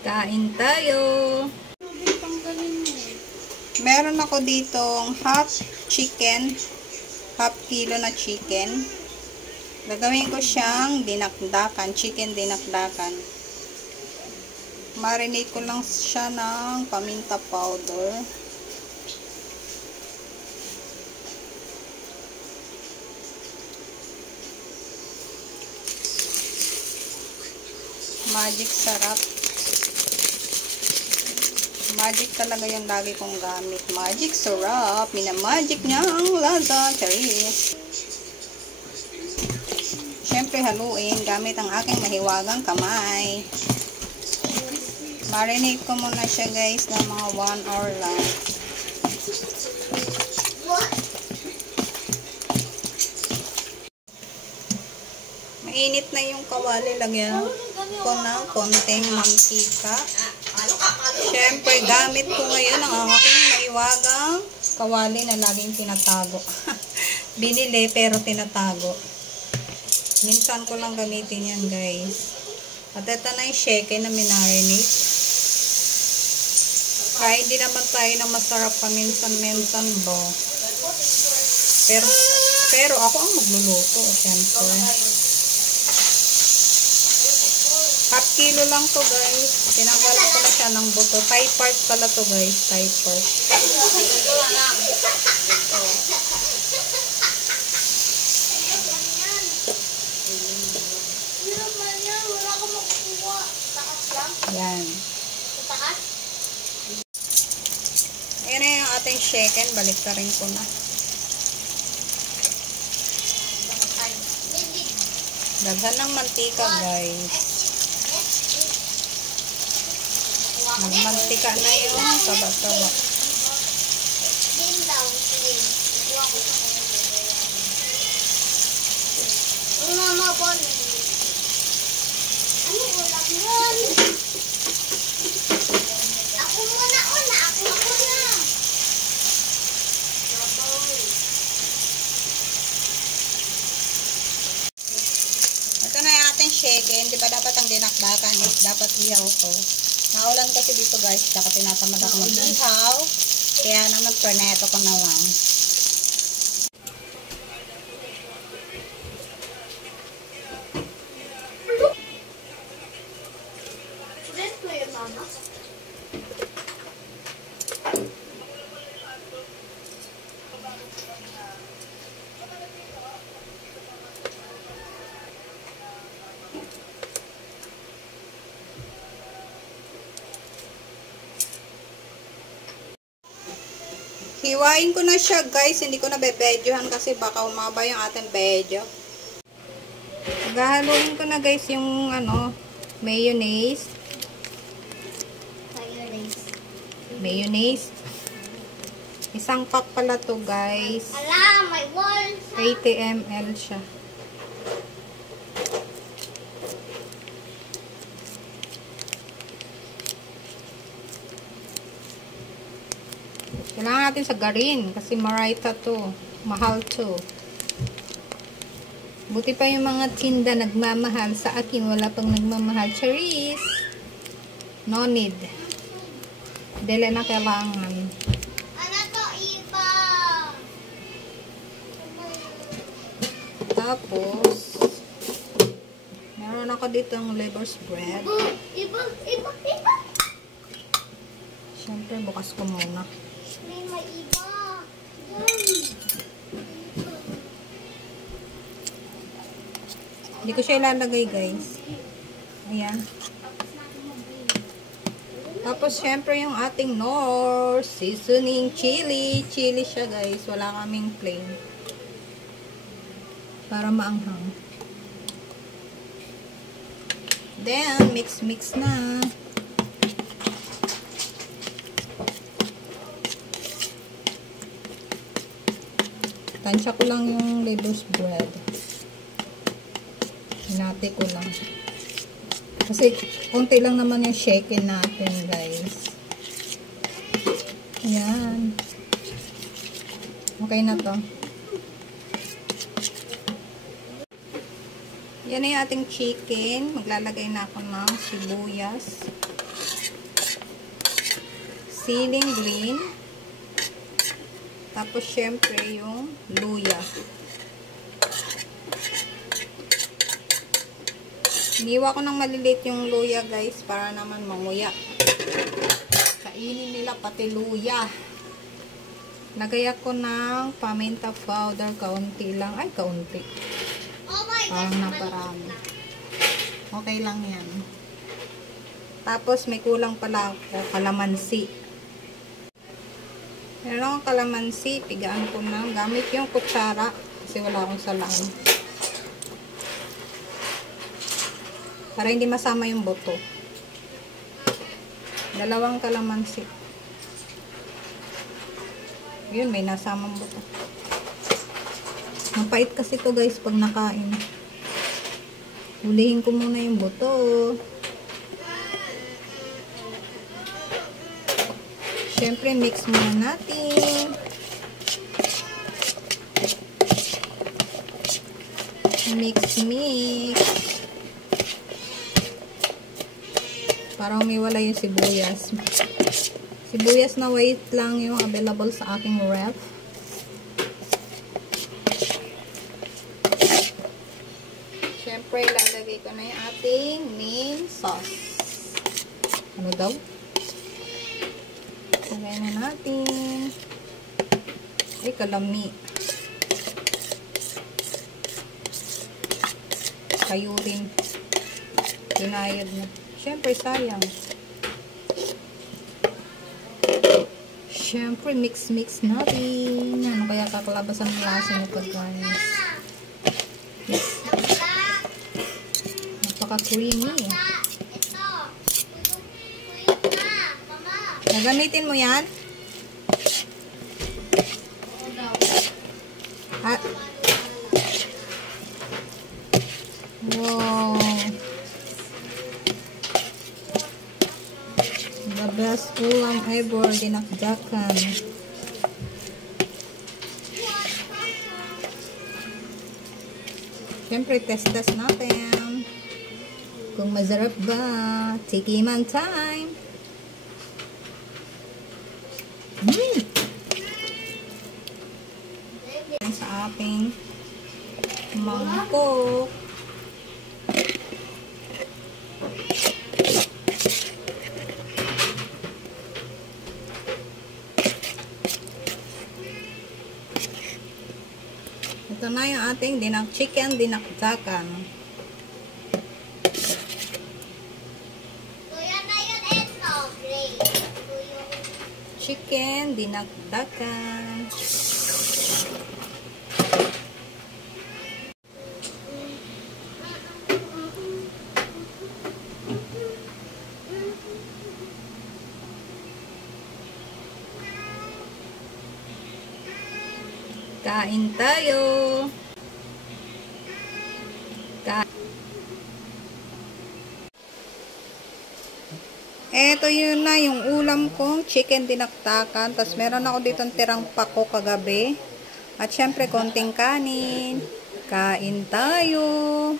Kain tayo. Meron ako ditong half kilo na chicken. Gagawin ko siyang dinakdakan, chicken dinakdakan. Marinate ko lang siya ng paminta powder. Magic sarap. Magic talaga yung lagi kong gamit. Magic sarap. Minamagic niya ang lasa. Charis. Siyempre haluin gamit ang aking mahiwagang kamay. Marinate ko muna siya guys ng mga 1 hour lang. Mainit na yung kawali. Lagyan ko ng konting mantika. Siyempre, gamit ko ngayon ang aking maiwagang kawali na laging tinatago. Binili pero tinatago. Minsan ko lang gamitin yan guys. At ito na yung shake na minarinate. Kaya hindi naman tayo na masarap paminsan-minsan bo. Pero ako ang magluluto. Siyempre. Half kilo lang to guys. Tinanggalan ko na siya ng buto. Thigh part pala to guys. Thigh part. Ito lang. Yan. Ayan na yung ating chicken. Baliktarin ko na. Daghan ng mantika guys. Magmantika na yung taba-taba. Ano ulam yun? Ako muna una. Ako muna. Ito na yung ating chicken. Di ba dapat ang dinakdakan is dapat ihaw to. Naulan kasi dito guys, saka tinatamad ako mag-ihaw. Kaya naman torneto ko na lang. Ito yung mama. Hiwain ko na siya guys, hindi ko na bebedyohan kasi baka umaba yung ating bedyo. Gahaluin ko na guys yung mayonnaise. Mayonnaise. Isang pack pala to guys. Ala, may wall. 80 ml siya. Kailangan natin sagarin kasi maraita to. Mahal to. Buti pa yung mga tinda nagmamahal. Sa akin wala pang nagmamahal. Charis! No need. Dili na kailangan. Ano to, iba? Tapos, meron ako dito ang liver's bread. Iba. Siyempre, bukas ko muna. May iba. Hindi ko siya ilalagay guys. Ayan. Tapos syempre yung ating Knorr seasoning chili. Chili siya guys. Wala kaming plain. Para maanghang. Then, mix na. Tansya ko lang yung liver's bread. Hinati ko lang. Kasi, konti lang naman yung shaken natin, guys. Ayan. Okay na to. Yan na yung ating chicken. Maglalagay na ako ng sibuyas. siling green. Tapos, syempre, yung luya. Iniwa ko ng maliliit yung luya, guys, para naman manguya. Kainin nila pati luya. Lagay ako ng paminta powder, kaunti lang. Ay, kaunti. Oh my Parang naparami. Okay lang yan. Tapos, may kulang pala ako, kalamansi. Meron akong kalamansi, pigaan ko na. Gamit yung kutsara, kasi wala akong salang. Para hindi masama yung buto. 2 kalamansi. Yun, may nasamang buto. Mapait kasi to guys pag nakain. Hulihin ko muna yung buto. Siyempre, mix muna natin. Mix. Para umiwala yung sibuyas. Sibuyas na white lang yung available sa aking ref. Siyempre, ilalagay ko na yung ating main sauce. Ano daw? Lagay na natin. Ay, kalami. Kayo rin. Dinayad na. Siyempre, sayang. Siyempre, mix natin. Ano kaya kakalabasan ng lasa ng pagkain? Napaka-creamy. Ito. Tuyok na, mama. Nagamitin mo yan? Ah. Wow. The best ulam ever, dinakdakan. Siyempre, test natin. Kung masarap ba, tikiman time. Sa ating mangkok. Ito na yung ating chicken dinakdakan. Tuyo na yun ito. Great. Tuyo. Chicken dinakdakan. Kain tayo. Eto yun na yung ulam kong chicken dinakdakan. Tapos meron ako dito tirang pako kagabi. At syempre konting kanin. Kain tayo.